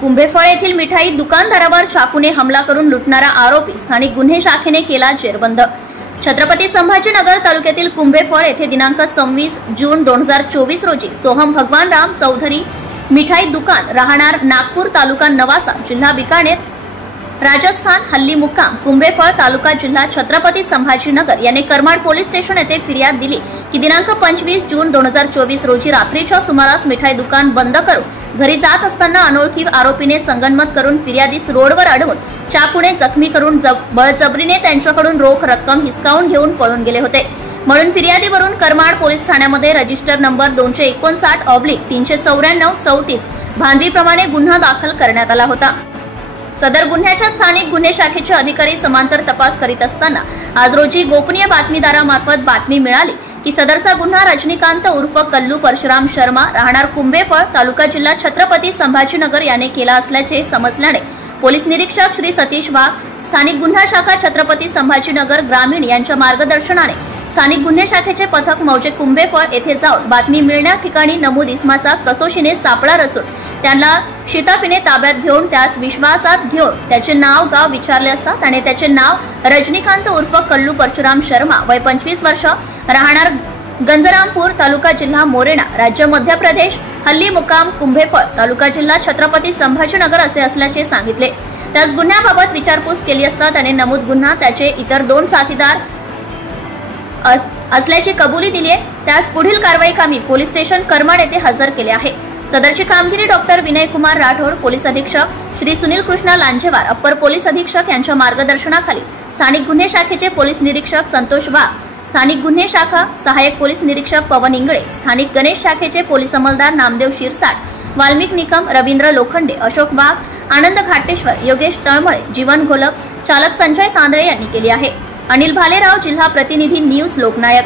कुंभेफळ येथील मिठाई दुकानदारावर चाकूने हमला करून लुटणारा आरोपी स्थानिक गुन्हे शाखेने केला जेरबंद। छत्रपती संभाजीनगर तालुक्यातील कुंभेफळ येथे दिनांक 26 जून 2024 रोजी सोहम भगवानराम चौधरी मिठाई दुकान राहणार नागपूर तालुका नवासा जिल्हा बिकानेर राजस्थान हल्ली मुक्काम कुंभेफळ तालुका जिल्हा छत्रपती संभाजीनगर याने करमाड पोलीस स्टेशन येथे फिर्याद दिली की दिनांक 25 जून 2024 रोजी रात्रीच्या सुमारास मिठाई दुकान बंद करून घरी जात असताना अनोळखी आरोपीने संगनमत करून फिर्यादीस रोडवर अडवून चाकूने जखमी करून बळजबरीने त्यांच्याकडून रोख रक्कम हिसकावून घेऊन पळून गेले होते। म्हणून फिर्यादीवरून करमाड पोलीस ठाण्यामध्ये रजिस्टर नंबर 259/394-34 भांडवीप्रमाणे गुन्हा दाखल करण्यात आला होता। सदर गुन्ह्याच्या स्थानिक गुन्हे शाखेचे अधिकारी समांतर तपास करीत असताना आज रोजी गोपनीय बातमीदारामार्फत बातमी मिळाली की सदरचा गुन्हा रजनीकांत उर्फ कल्लू परशुराम शर्मा राहणार कुंभेफळ तालुका जिल्हा छत्रपती संभाजीनगर याने केला असल्याचे समजल्याने पोलीस निरीक्षक श्री सतीश वाघ स्थानिक गुन्हा शाखा छत्रपती संभाजीनगर ग्रामीण यांच्या मार्गदर्शनाने स्थानिक गुन्हे शाखेचे पथक मौजे कुंभेफळ येथे जाऊन बातमी मिळण्या ठिकाणी नमूद इसमाचा कसोशीने सापळा रचून त्यांना शिताफीने ताब्यात घेऊन त्यास विश्वासात घेऊन त्याचे नाव गाव विचारले असता त्याने त्याचे नाव रजनीकांत उर्फ कल्लू परशुराम शर्मा वय 25 वर्ष राहणार गंजरामपूर तालुका जिल्हा मोरेना राज्य मध्य प्रदेश हल्ली मुक्काम कुंभेफळ तालुका जिल्हा छत्रपती संभाजीनगर असे असल्याचे सांगितले। त्यास गुन्ह्याबाबत विचारपूस केली असता त्याने नमूद गुन्हा त्याचे इतर 2 साथीदार असल्याची कबुली दिली आहे। त्यास पुढील कारवाई कामी पोलीस स्टेशन करमाड येथे हजर केले आहे। सदरची कामगिरी डॉक्टर विनय कुमार राठोड पोलीस अधीक्षक श्री सुनील कृष्णा लांजेवार अप्पर पोलीस अधीक्षक यांच्या मार्गदर्शनाखाली स्थानिक गुन्हे शाखेचे पोलीस निरीक्षक संतोष वाघ स्थानिक गुन्हे शाखा सहाय्यक पोलीस निरीक्षक पवन इंगळे स्थानिक गणेश शाखेचे पोलीस अंमलदार नामदेव शिरसाट वाल्मिक निकम रवींद्र लोखंडे अशोक वाघ आनंद घाटेश्वर योगेश तळमळे जीवन घोलक चालक संजय तांदळे यांनी केली आहे। अनिल भालेराव जिल्हा प्रतिनिधी न्यूज लोकनायक।